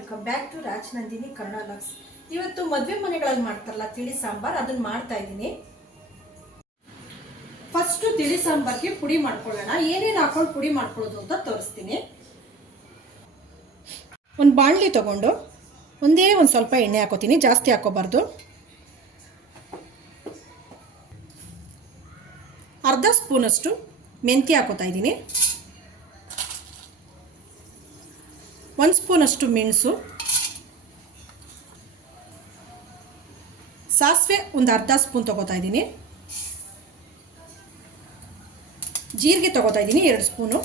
Welcome back to Rajanandini Kannada ಇವತ್ತು ಮದುವೆ ಮನೆಗಳಲ್ಲಿ ಮಾಡ್ತಾರಲ್ಲ, ತಿಳಿ ಸಾಂಬಾರ್, ಅದನ್ನ ಮಾಡ್ತಾ ಇದ್ದೀನಿ. ಫಸ್ಟು ತಿಳಿ ಸಾಂಬಾರ್ಗೆ ಪುಡಿ ಮಾಡ್ಕೊಳ್ಳೋಣ. ಏನೇನು ಹಾಕೊಂಡು ಪುಡಿ ಮಾಡ್ಕೊಳ್ಳೋದು ಅಂತ ತೋರಿಸ್ತೀನಿ. ಒಂದು ಬಾಣಲಿ ತಗೊಂಡು, ಒಂದೇ ಒಂದು ಸ್ವಲ್ಪ ಎಣ್ಣೆ ಹಾಕೋತೀನಿ, ಜಾಸ್ತಿ ಹಾಕೋಬಾರ್ದು. ಅರ್ಧ ಸ್ಪೂನಷ್ಟು ಮೆಂತ್ಯ ಹಾಕೋತಾ ಇದ್ದೀನಿ. ಒಂದು ಸ್ಪೂನಷ್ಟು ಮೆಣಸು. ಸಾಸಿವೆ ಒಂದು ಅರ್ಧ ಸ್ಪೂನ್ ತೊಗೋತಾ ಇದ್ದೀನಿ. ಜೀರಿಗೆ ತೊಗೋತಾ ಇದ್ದೀನಿ ಎರಡು ಸ್ಪೂನು.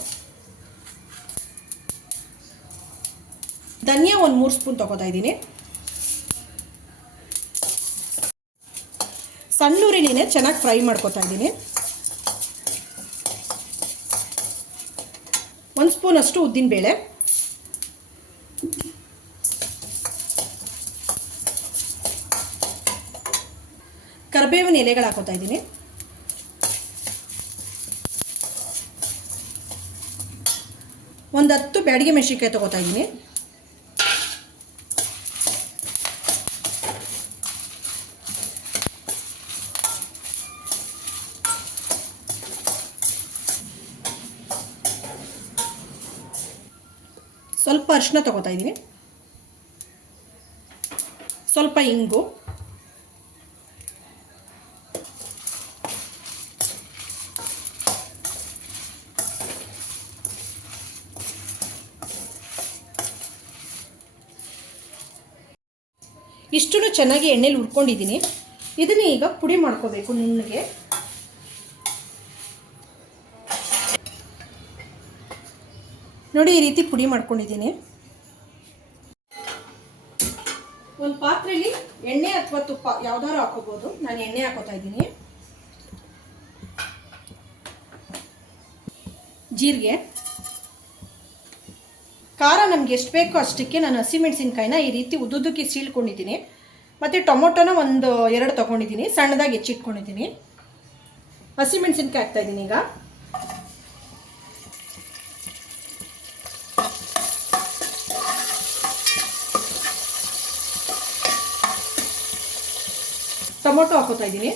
ಧನಿಯಾ ಒಂದು ಮೂರು ಸ್ಪೂನ್ ತೊಗೋತಾ ಇದ್ದೀನಿ. ಸಣ್ಣೂರಿನೇ ಚೆನ್ನಾಗಿ ಫ್ರೈ ಮಾಡ್ಕೋತಾ ಇದ್ದೀನಿ. ಒಂದು ಸ್ಪೂನಷ್ಟು ಉದ್ದಿನಬೇಳೆ. ಕರಿಬೇವಿನ ಎಲೆಗಳು ಹಾಕೋತಾ ಇದ್ದೀನಿ. ಒಂದು ಹತ್ತು ಬ್ಯಾಡಿಗೆ ಮೆಣಸಿನ್ಕಾಯಿ ತೊಗೋತಾ ಇದ್ದೀನಿ. ಸ್ವಲ್ಪ ಅರಿಶಿನ ತೊಗೋತಾ ಇದ್ದೀನಿ. ಸ್ವಲ್ಪ ಇಂಗು. ಇಷ್ಟನ್ನು ಚೆನ್ನಾಗಿ ಎಣ್ಣೆಲಿ ಹುರ್ಕೊಂಡಿದ್ದೀನಿ. ಇದನ್ನ ಈಗ ಪುಡಿ ಮಾಡ್ಕೋಬೇಕು ನುಣ್ಣಗೆ. ನೋಡಿ, ಈ ರೀತಿ ಪುಡಿ ಮಾಡ್ಕೊಂಡಿದ್ದೀನಿ. ಒಂದು ಪಾತ್ರೆಯಲ್ಲಿ ಎಣ್ಣೆ ಅಥವಾ ತುಪ್ಪ ಯಾವ್ದಾದ್ರು ಹಾಕೋಬೋದು ನಾನು ಎಣ್ಣೆ ಹಾಕೋತಾ ಇದ್ದೀನಿ. ಜೀರಿಗೆ. ಖಾರ ನಮ್ಗೆ ಎಷ್ಟು ಬೇಕೋ ಅಷ್ಟಕ್ಕೆ ನಾನು ಹಸಿಮೆಣಸಿನ್ಕಾಯಿನ ಈ ರೀತಿ ಉದ್ದುದ್ದಕ್ಕೆ ಸೀಳ್ಕೊಂಡಿದ್ದೀನಿ. ಮತ್ತು ಟೊಮೊಟೊನ ಒಂದು ಎರಡು ತೊಗೊಂಡಿದ್ದೀನಿ ಸಣ್ಣದಾಗಿ ಹೆಚ್ಚಿಟ್ಕೊಂಡಿದ್ದೀನಿ. ಹಸಿಮೆಣಸಿನ್ಕಾಯಿ ಹಾಕ್ತಾಯಿದ್ದೀನಿ ಈಗ. ಟೊಮೊಟೊ ಹಾಕೋತಾ ಇದ್ದೀನಿ.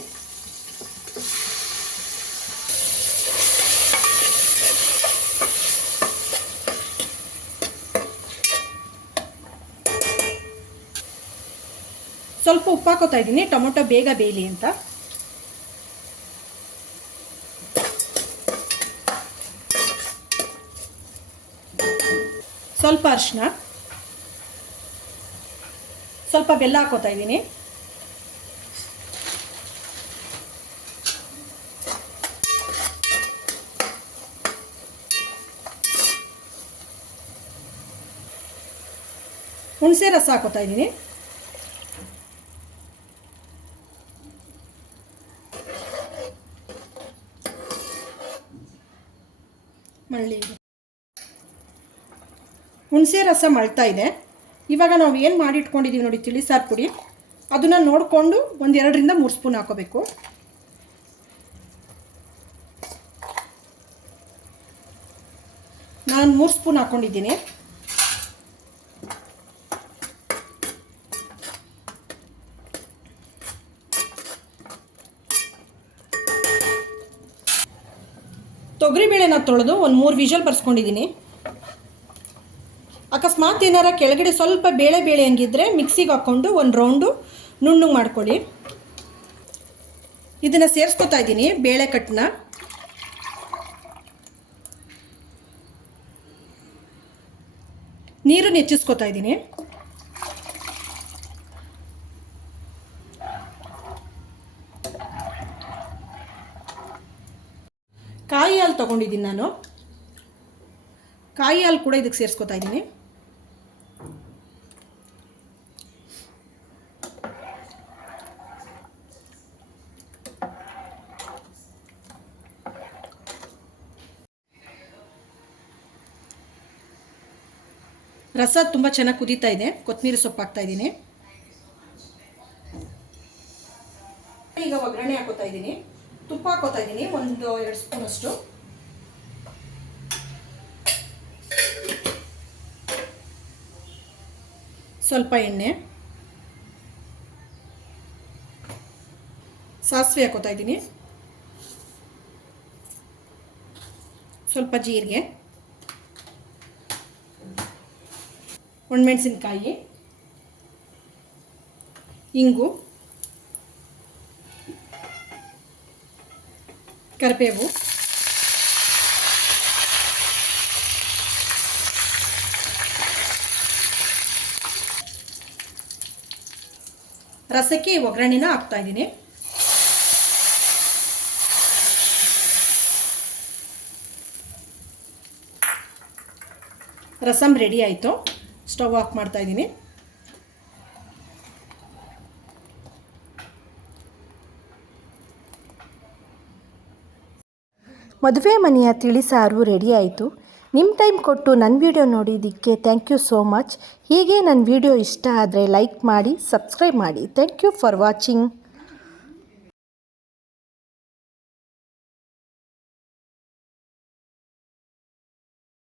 ಸ್ವಲ್ಪ ಉಪ್ಪು ಹಾಕೋತಾ ಇದ್ದೀನಿ. ಟೊಮೊಟೊ ಬೇಗ ಬೇಯಲಿ ಅಂತ. ಸ್ವಲ್ಪ ಅರಿಶಿನ ಸ್ವಲ್ಪ ಬೆಲ್ಲ ಹಾಕೋತಾ ಇದ್ದೀನಿ. ಹುಣಸೆ ರಸ ಹಾಕೋತಾ ಇದ್ದೀನಿ. ಮಳ್ಳಿ. ಹುಣಸೆ ರಸ ಮಳ್ತಾ ಇದೆ. ಇವಾಗ ನಾವು ಏನು ಮಾಡಿಟ್ಕೊಂಡಿದ್ದೀವಿ ನೋಡಿ ತಿಳಿ ಸಾರು ಪುಡಿ. ಅದನ್ನು ನೋಡಿಕೊಂಡು ಒಂದೆರಡರಿಂದ ಮೂರು ಸ್ಪೂನ್ ಹಾಕೋಬೇಕು. ನಾನು ಮೂರು ಸ್ಪೂನ್ ಹಾಕ್ಕೊಂಡಿದ್ದೀನಿ ತೊಗರಿಬೇಳೆನ ತೊಳೆದು ಒಂದು ಮೂರು ವಿಷಲ್ ಬರ್ಸ್ಕೊಂಡಿದ್ದೀನಿ ಅಕಸ್ಮಾತ್ ಏನಾರ ಕೆಳಗಡೆ ಸ್ವಲ್ಪ ಬೇಳೆ ಬೇಳೆ ಹಂಗಿದ್ರೆ ಮಿಕ್ಸಿಗೆ ಹಾಕ್ಕೊಂಡು ಒಂದು ರೌಂಡು ನುಣ್ಣಗೆ ಮಾಡ್ಕೊಳ್ಳಿ. ಇದನ್ನು ಸೇರಿಸ್ಕೊತಾ ಇದ್ದೀನಿ ಬೇಳೆ ಕಟ್ನ. ನೀರನ್ನು ಹೆಚ್ಚಿಸ್ಕೊತಾ ಇದ್ದೀನಿ ಕಾಯಿ ಹಾಲು ತೊಗೊಂಡಿದ್ದೀನಿ ನಾನು. ಕಾಯಿ ಹಾಲು ಕೂಡ ಇದಕ್ಕೆ ಸೇರಿಸ್ಕೊತಾ ಇದ್ದೀನಿ. ರಸ ತುಂಬ ಚೆನ್ನಾಗಿ ಕುದೀತಾ ಇದೆ. ಕೊತ್ತಂಬರಿ ಸೊಪ್ಪು ಹಾಕ್ತಾ ಇದ್ದೀನಿ. ಈಗ ಒಗ್ಗರಣೆ ಹಾಕೋತಾ ಇದ್ದೀನಿ. ತುಪ್ಪ ಹಾಕೋತಾ ಇದ್ದೀನಿ, ಒಂದು ಎರಡು ಸ್ಪೂನ್ ಅಷ್ಟು. ಸ್ವಲ್ಪ ಎಣ್ಣೆ. ಸಾಸಿವೆ ಹಾಕೋತಾ ಇದ್ದೀನಿ. ಸ್ವಲ್ಪ ಜೀರಿಗೆ. ಒಣಮೆಣಸಿನ್ಕಾಯಿ. ಇಂಗು. ಕರಿಬೇವು. ರಸಕ್ಕೆ ಒಗ್ಗರಣೆನ ಹಾಕ್ತಾ ಇದ್ದೀನಿ. ರಸಮ್ ರೆಡಿ ಆಯಿತು. ಸ್ಟವ್ ಆಫ್ ಮಾಡ್ತಾ ಮದುವೆ ಮನೆಯ ತಿಳಿಸಾರು ರೆಡಿ ನಿಮ್ಮ ಟೈಮ್ ಕೊಟ್ಟು ನನ್ನ ವಿಡಿಯೋ ನೋಡಿದ್ದಕ್ಕೆ ಥ್ಯಾಂಕ್ ಯು ಸೋ ಮಚ್ ಹೀಗೆ ನನ್ನ ವಿಡಿಯೋ ಇಷ್ಟ ಆದರೆ ಲೈಕ್ ಮಾಡಿ ಸಬ್ಸ್ಕ್ರೈಬ್ ಮಾಡಿ. Thank you for watching